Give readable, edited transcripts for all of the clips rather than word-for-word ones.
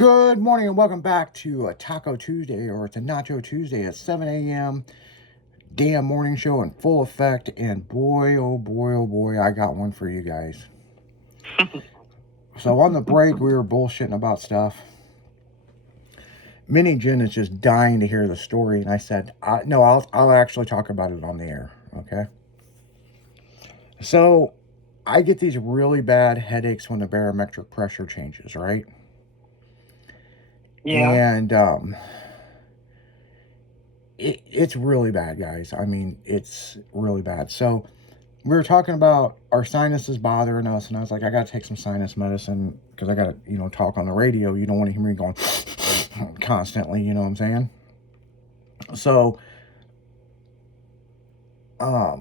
Good morning and welcome back to a Taco Tuesday, or it's a Nacho Tuesday at 7 a.m. Damn morning show in full effect. And boy, oh boy, oh boy, I got one for you guys. So on the break, we were bullshitting about stuff. Minnie Jen is just dying to hear the story, and I said, no, I'll actually talk about it on the air, okay? So I get these really bad headaches when the barometric pressure changes, right? Yeah. And it's really bad, guys. I mean, it's really bad. So we were talking about our sinuses bothering us, and I was like, I got to take some sinus medicine because I got to, talk on the radio. You don't want to hear me going constantly, you know what I'm saying? So,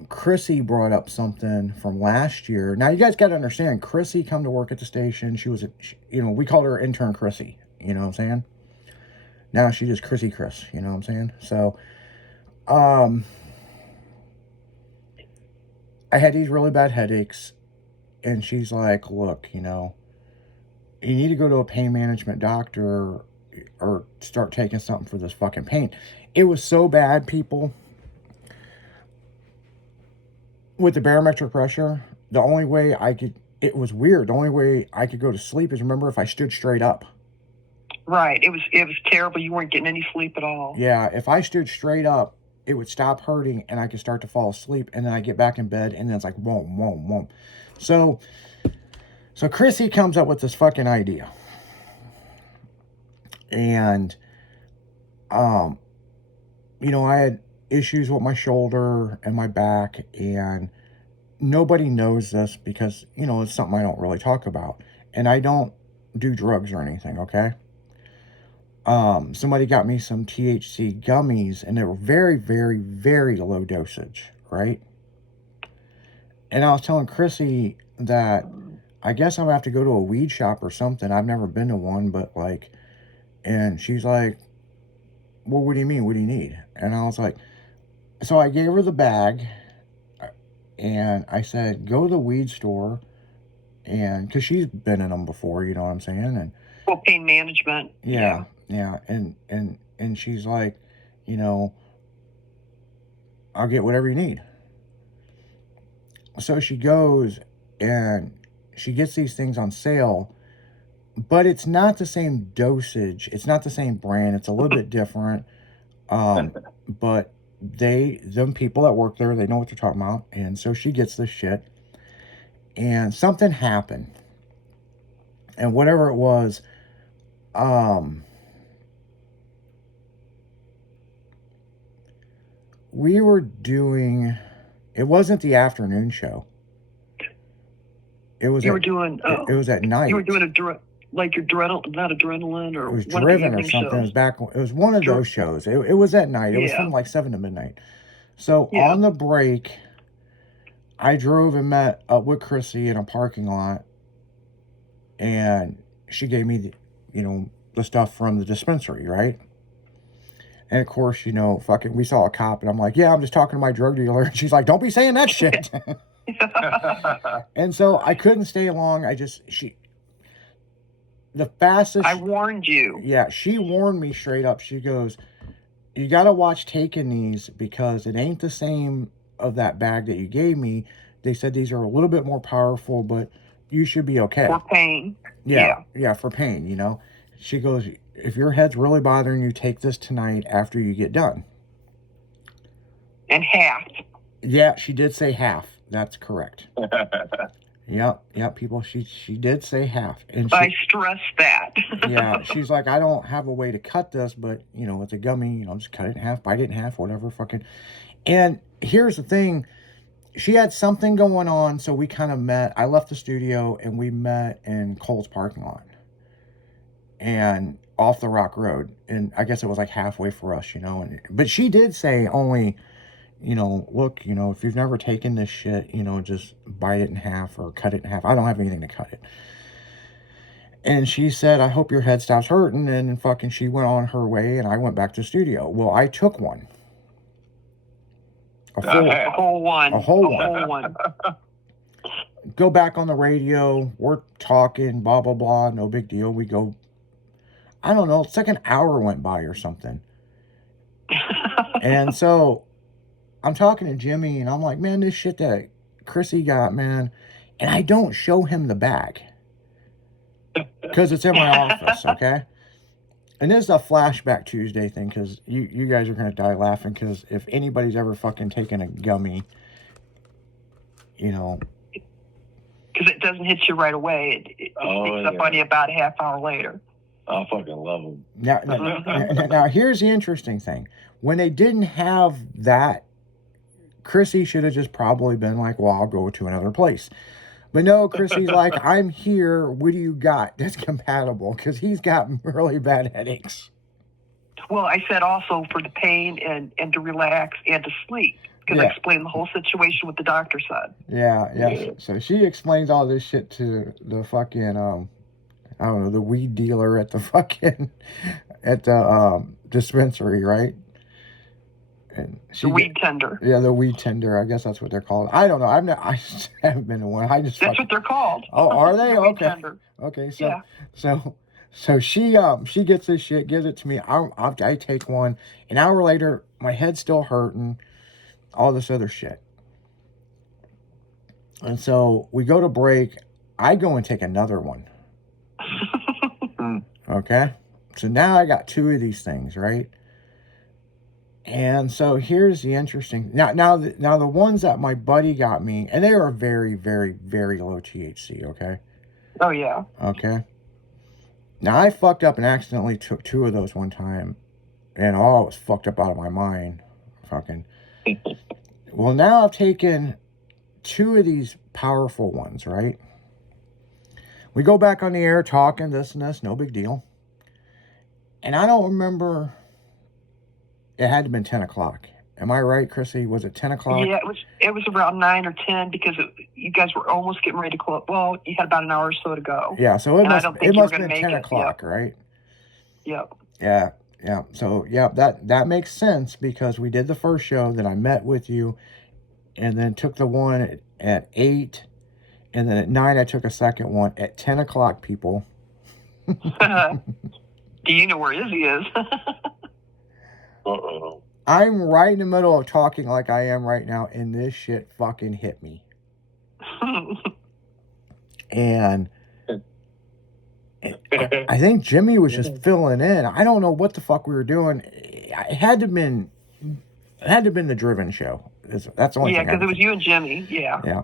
Chrissy brought up something from last year. Now, you guys got to understand, Chrissy come to work at the station. She was, we called her intern Chrissy, you know what I'm saying? Now she just Chrissy Chris, you know what I'm saying? So, I had these really bad headaches, and she's like, look, you need to go to a pain management doctor or start taking something for this fucking pain. It was so bad, people. With the barometric pressure, the only way it was weird. The only way I could go to sleep is, remember, if I stood straight up. Right. It was terrible. You weren't getting any sleep at all. Yeah, if I stood straight up, it would stop hurting and I could start to fall asleep, and then I get back in bed and then it's like whoa, whoa, whoa. So Chrissy comes up with this fucking idea. And I had issues with my shoulder and my back, and nobody knows this because, it's something I don't really talk about. And I don't do drugs or anything, okay? Somebody got me some THC gummies, and they were very, very, very low dosage, right? And I was telling Chrissy that I guess I'm gonna have to go to a weed shop or something. I've never been to one, but and she's like, well, what do you mean? What do you need? And I was like, so I gave her the bag, and I said, go to the weed store, and because she's been in them before, you know what I'm saying? And well, pain management. Yeah. And she's like, I'll get whatever you need. So she goes and she gets these things on sale, but it's not the same dosage. It's not the same brand. It's a little bit different. But them people that work there, they know what they're talking about. And so she gets this shit, and something happened. And whatever it was, we were doing, it wasn't the afternoon show. It was you were doing. It was at night. You were doing not adrenaline, or it was Driven or something. Shows. It was one of those shows. It was at night. It was from like 7 to midnight. So on the break, I drove and met up with Chrissy in a parking lot, and she gave me the stuff from the dispensary, right? And of course, we saw a cop, and I'm like, yeah, I'm just talking to my drug dealer. And she's like, don't be saying that shit. And so I couldn't stay long. The fastest. I warned you. Yeah, she warned me straight up. She goes, you got to watch taking these because it ain't the same of that bag that you gave me. They said these are a little bit more powerful, but you should be okay. For pain. Yeah, for pain, She goes, if your head's really bothering you, take this tonight after you get done. And half. Yeah, she did say half. That's correct. Yep, people, she did say half. And I stress that. Yeah, she's like, I don't have a way to cut this, but, it's a gummy, just cut it in half, bite it in half, whatever, fucking. And here's the thing. She had something going on, so we kind of met. I left the studio, and we met in Cole's parking lot. And off the Rock Road. And I guess it was like halfway for us, but she did say only, look, if you've never taken this shit, just bite it in half or cut it in half. I don't have anything to cut it. And she said, I hope your head stops hurting. And fucking she went on her way, and I went back to the studio. Well, I took one. A whole one. Go back on the radio. We're talking, blah, blah, blah. No big deal. We go I don't know, it's like an hour went by or something. And so I'm talking to Jimmy, and I'm like, man, this shit that Chrissy got, man. And I don't show him the bag because it's in my office, okay? And this is a flashback Tuesday thing because you guys are going to die laughing because if anybody's ever fucking taken a gummy, you know. Because it doesn't hit you right away. It sneaks up on you about a half hour later. I fucking love them. Now, here's the interesting thing. When they didn't have that, Chrissy should have just probably been like, well, I'll go to another place. But no, Chrissy's like, I'm here. What do you got that's compatible? Because he's got really bad headaches. Well, I said also for the pain and to relax and to sleep. Because I explained the whole situation with the doctor said. Yeah. So she explains all this shit to the fucking, I don't know, the weed dealer at the fucking, at the dispensary, right? And the weed tender. Yeah, the weed tender. I guess that's what they're called. I don't know. I haven't been to one. That's what they're called. Oh, are they? The Okay. tender. Okay. So she gets this shit, gives it to me. I take one. An hour later, my head's still hurting. All this other shit. And so we go to break. I go and take another one. Okay. So now I got 2 of these things, right? And so here's the interesting. Now the ones that my buddy got me, and they were very, very, very low THC. Okay. Oh yeah. Okay. Now I fucked up and accidentally took 2 of those one time, and I was fucked up out of my mind. Fucking. Well, now I've taken 2 of these powerful ones, right? We go back on the air talking this and this, no big deal. And I don't remember. It had to have been 10 o'clock. Am I right, Chrissy? Was it 10 o'clock? Yeah, it was around 9 or 10 because you guys were almost getting ready to close. Well, you had about an hour or so to go. Yeah, so it must have been 10 o'clock, right? Yep. Yeah. So, that makes sense because we did the first show, then I met with you, and then took the one at 8, and then at 9 I took a second one at 10 o'clock, people. Do you know where Izzy is? Uh-oh. I'm right in the middle of talking like I am right now, and this shit fucking hit me. And I think Jimmy was just filling in. I don't know what the fuck we were doing. It had to have been the Driven show. That's the only thing. Yeah, because it was you and Jimmy. Yeah. Yeah.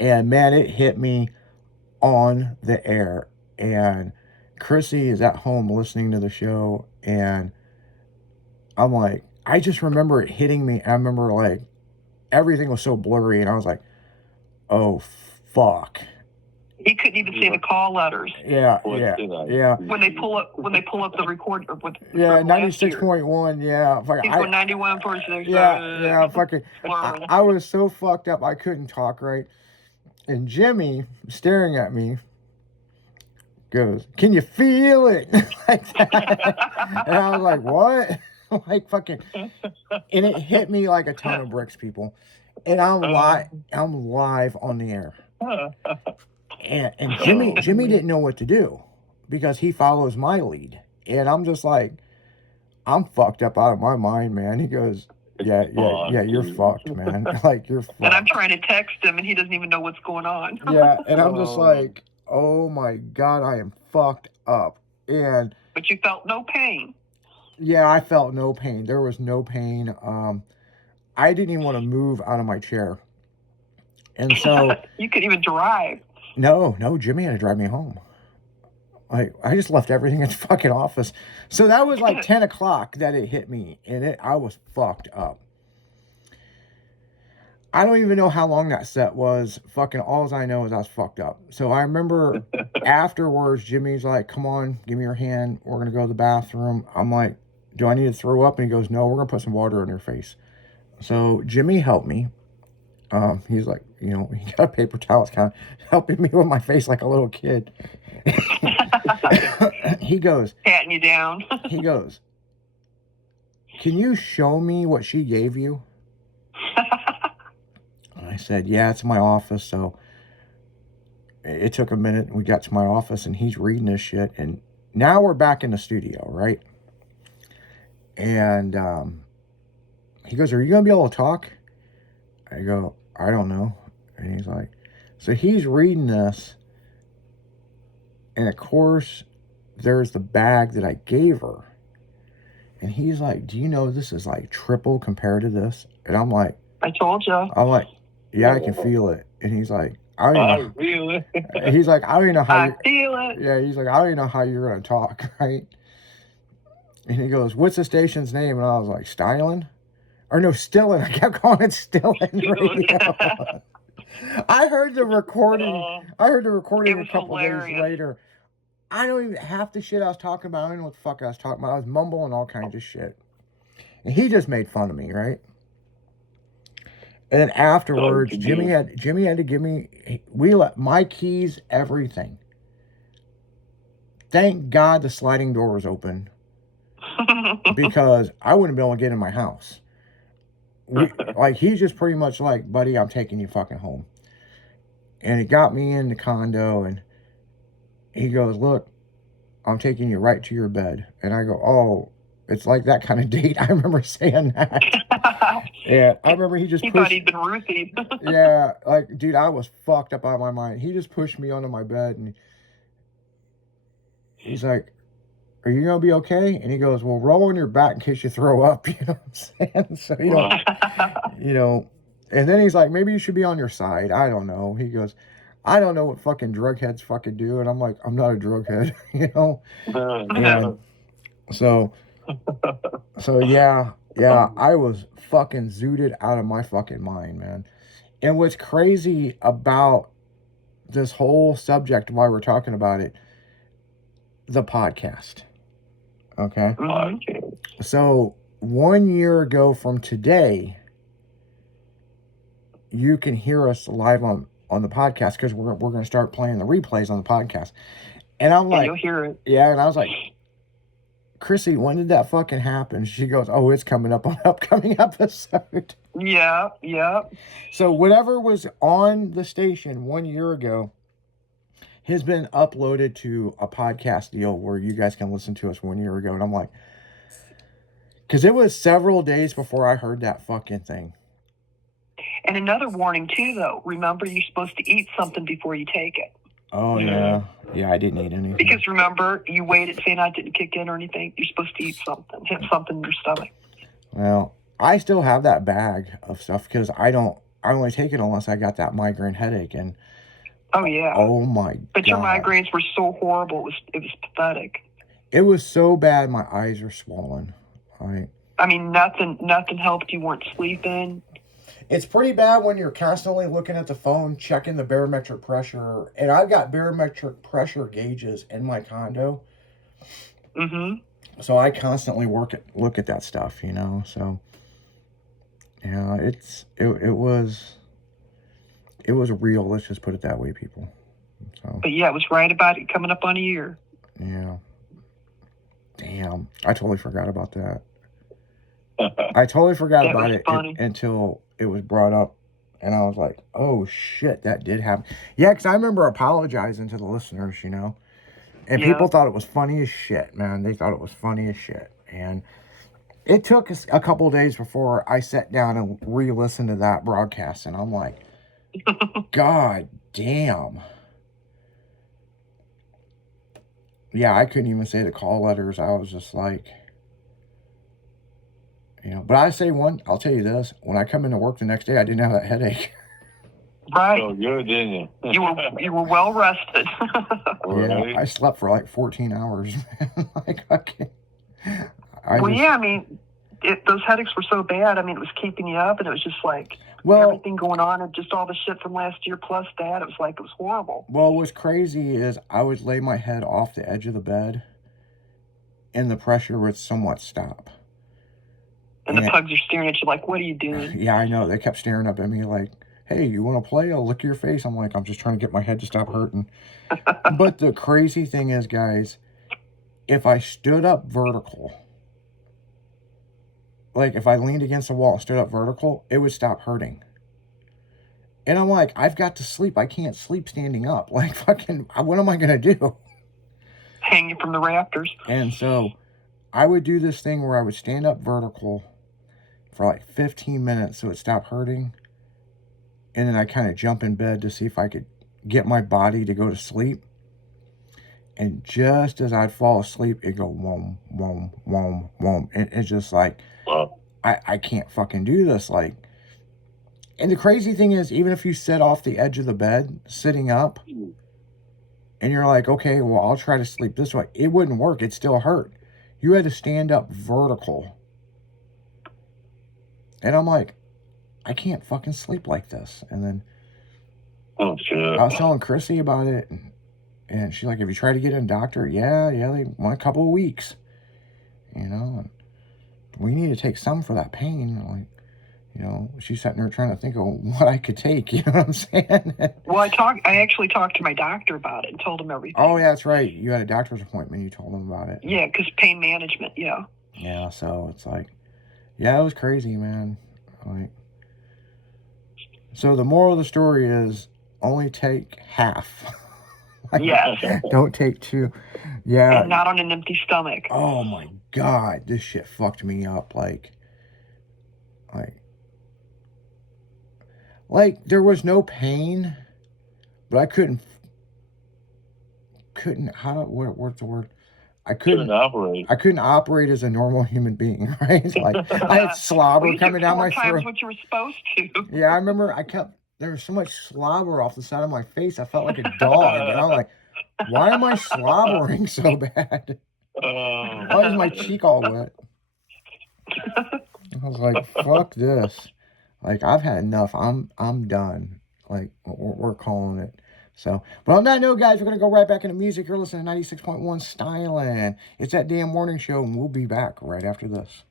And man, it hit me on the air. And Chrissy is at home listening to the show, and I'm like, I just remember it hitting me. I remember like everything was so blurry, and I was like, oh fuck. He couldn't even say the call letters. Yeah. When they pull up the record. 96.1. Yeah. Fucking 91 for Yeah. Fucking. I was so fucked up. I couldn't talk right. And Jimmy, staring at me, goes, "Can you feel it?" Like that. And I was like, "What?" Like fucking. And it hit me like a ton of bricks, people. And I'm live on the air. And Jimmy didn't know what to do because he follows my lead. And I'm just like, I'm fucked up out of my mind, man. He goes, yeah, you're fucked, man. Like, you're fucked. And I'm trying to text him, and he doesn't even know what's going on. Yeah, and I'm just like, oh my God, I am fucked up. But you felt no pain. Yeah, I felt no pain. There was no pain. I didn't even want to move out of my chair. And so... You couldn't even drive. No, Jimmy had to drive me home. Like, I just left everything in the fucking office. So that was like 10 o'clock that it hit me, and I was fucked up. I don't even know how long that set was. Fucking all I know is I was fucked up. So I remember afterwards, Jimmy's like, come on, give me your hand. We're going to go to the bathroom. I'm like, do I need to throw up? And he goes, no, we're going to put some water on your face. So Jimmy helped me. He's like, he got a paper towel. It's kind of helping me with my face like a little kid. He goes, patting you down. He goes, can you show me what she gave you? I said, yeah, it's my office. So it took a minute. We got to my office, and he's reading this shit, and now we're back in the studio, right? And he goes, "Are you gonna be able to talk?" I go, "I don't know." And he's like, so he's reading this, and of course there's the bag that I gave her, and he's like, "Do you know this is like triple compared to this?" And I'm like, I told you. I'm like, "Yeah, I can feel it." And he's like, "I don't I even feel it. know." He's like, "I don't even know how I you." feel it. Yeah, he's like, "I don't even know how you're gonna talk, right?" And he goes, "What's the station's name?" And I was like, "Stylin'?" Or no, Stillin'. I kept calling it Stillin' Radio. I heard the recording. I heard the recording It a was couple hilarious. days later. I don't even half the shit I was talking about. I don't know what the fuck I was talking about. I was mumbling all kinds of shit, and he just made fun of me, right? And then afterwards, Oh, Jimmy had to give me. We let my keys, everything. Thank God the sliding door was open because I wouldn't be able to get in my house. Like he's just pretty much like, "Buddy, I'm taking you fucking home." And it got me in the condo, and he goes, "Look, I'm taking you right to your bed." And I go, "Oh, it's like that kind of date." I remember saying that. Yeah, I remember he just He pushed. thought he'd been Ruthie. Yeah, like, dude, I was fucked up out of my mind. He just pushed me onto my bed, and he's like, "Are you gonna be okay?" And he goes, "Well, roll on your back in case you throw up." You know what I'm saying? So you know. And then he's like, "Maybe you should be on your side." I don't know. He goes, "I don't know what fucking drug heads fucking do," and I'm like, "I'm not a drug head," you know. And so yeah, I was fucking zooted out of my fucking mind, man. And what's crazy about this whole subject, why we're talking about it, the podcast. Okay. Mhm. So 1 year ago from today, you can hear us live on the podcast because we're going to start playing the replays on the podcast. And I'm Yeah, like, you'll hear it. yeah, and I was like, "Chrissy, when did that fucking happen?" She goes, "Oh, it's coming up on an upcoming episode." Yeah, yeah. So whatever was on the station 1 year ago has been uploaded to a podcast deal where you guys can listen to us 1 year ago. And I'm like, because it was several days before I heard that fucking thing. And another warning too, though. Remember, you're supposed to eat something before you take it. Oh yeah, I didn't eat anything. Because remember, you waited, saying I didn't kick in or anything. You're supposed to eat something, hit something in your stomach. Well, I still have that bag of stuff because I only take it unless I got that migraine headache. And Oh yeah. oh my But God, your migraines were so horrible. It was pathetic. It was so bad. My eyes are swollen. I mean, nothing helped. You weren't sleeping. It's pretty bad when you're constantly looking at the phone, checking the barometric pressure. And I've got barometric pressure gauges in my condo. Mm-hmm. So I constantly look at that stuff, you know. So yeah, it was real. Let's just put it that way, people. So. But yeah, it was right about it coming up on a year. Yeah. Damn, I totally forgot about that. I totally forgot That about was it funny. until it was brought up, and I was like, "Oh shit, that did happen." Yeah, because I remember apologizing to the listeners, you know, and Yeah. people thought it was funny as shit, man. They thought it was funny as shit, and it took us a couple days before I sat down and re-listened to that broadcast, and I'm like, God damn. Yeah, I couldn't even say the call letters. I was just like, you know, but I'll tell you this, when I come into work the next day, I didn't have that headache. Right. So good, didn't you? You were well rested. Right. Yeah, I slept for like 14 hours, man. Like, okay. Yeah, I mean, those headaches were so bad. I mean, it was keeping you up, and it was just like everything going on, and just all the shit from last year plus that. It was like, it was horrible. Well, what's crazy is I would lay my head off the edge of the bed, and the pressure would somewhat stop. And the pugs are staring at you like, "What are you doing?" Yeah, I know. They kept staring up at me like, "Hey, you want to play? I'll lick your face." I'm like, I'm just trying to get my head to stop hurting. But the crazy thing is, guys, if I stood up vertical, like if I leaned against the wall and stood up vertical, it would stop hurting. And I'm like, I've got to sleep. I can't sleep standing up. Like, fucking, what am I going to do? hanging from the rafters. And so I would do this thing where I would stand up vertical for like 15 minutes so it stopped hurting. And then I kind of jump in bed to see if I could get my body to go to sleep. And just as I'd fall asleep, it'd go whoom, whoom, whoom, whoom. And it's just like, Wow. I can't fucking do this. Like, and the crazy thing is, even if you sit off the edge of the bed, sitting up, and you're like, okay, well, I'll try to sleep this way, it wouldn't work. It still hurt. You had to stand up vertical. And I'm like, I can't fucking sleep like this. And then Oh, shit. I was telling Chrissy about it, and she's like, have you tried to get in a doctor? Yeah, they want a couple of weeks. You know, and we need to take some for that pain. Like, you know, she's sitting there trying to think of what I could take. You know what I'm saying? Well, I actually talked to my doctor about it and told him everything. Oh, yeah, that's right. You had a doctor's appointment. You told him about it. Yeah, because pain management, yeah. Yeah, so it's like, yeah, it was crazy, man. Like, so the moral of the story is only take half. Like, Yes. Don't take two. Yeah. And not on an empty stomach. Oh my God, this shit fucked me up. Like there was no pain, but I couldn't. What's the word? I couldn't operate. I couldn't operate as a normal human being, right? Like I had slobber Well, coming down my times throat. what you were supposed to. Yeah, I remember there was so much slobber off the side of my face. I felt like a dog. And I'm like, why am I slobbering so bad? Why is my cheek all wet? I was like, fuck this. Like, I've had enough. I'm done. Like, we're calling it. So, but on that note, guys, we're going to go right back into music. You're listening to 96.1 Styling. It's that damn morning show, and we'll be back right after this.